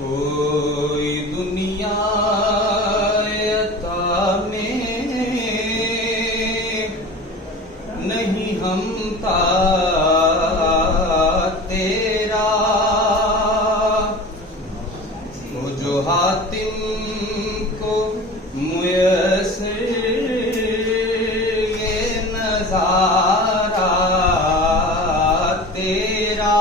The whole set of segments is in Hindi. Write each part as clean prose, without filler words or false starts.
कोई दुनिया अता में नहीं हमता तेरा, वो जो हातिम को मुयस्सर ये नजारा तेरा।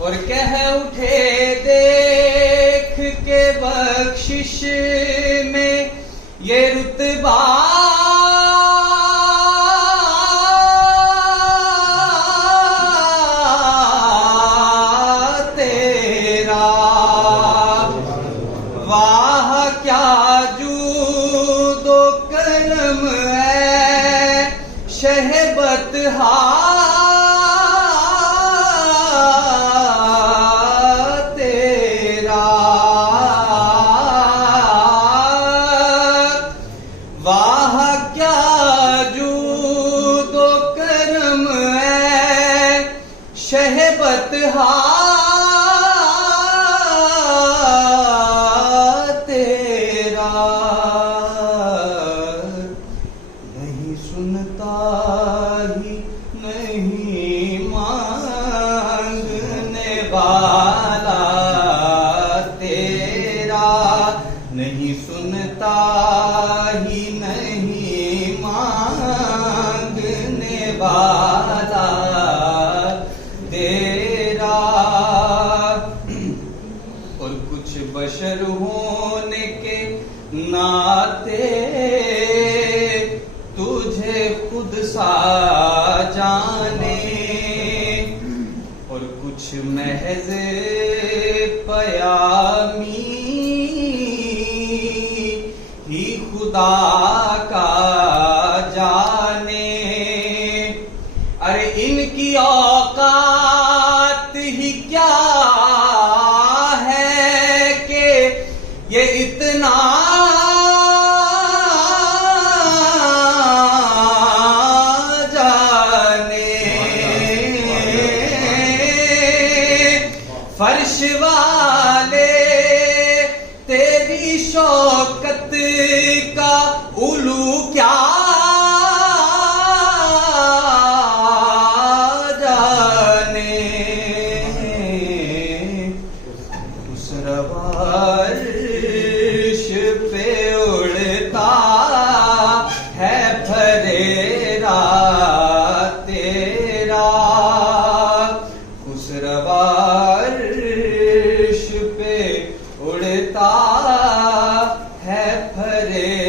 और कह उठे देख के बख्शिश में ये रुतबा तेरा, वाह क्या जूदो करम है शहबत तेरा, वाह क्या जूदो करम है शहबत तेरा। नहीं सुनता ही नहीं मांगने वाला तेरा, नहीं सुनता ही नहीं मांगने वाला तेरा। और कुछ बशर होने के नाते तुझे खुद सा जाने, और कुछ महज पयामी ही खुदा का जाने। अरे इनकी औकात ही क्या है कि ये इतना फर्श वाले तेरी शौकत का उलू क्या जाने। उस रवाश पे उड़ता है फरेरा तेरा, उस रवाश पे उड़ता है फरेरा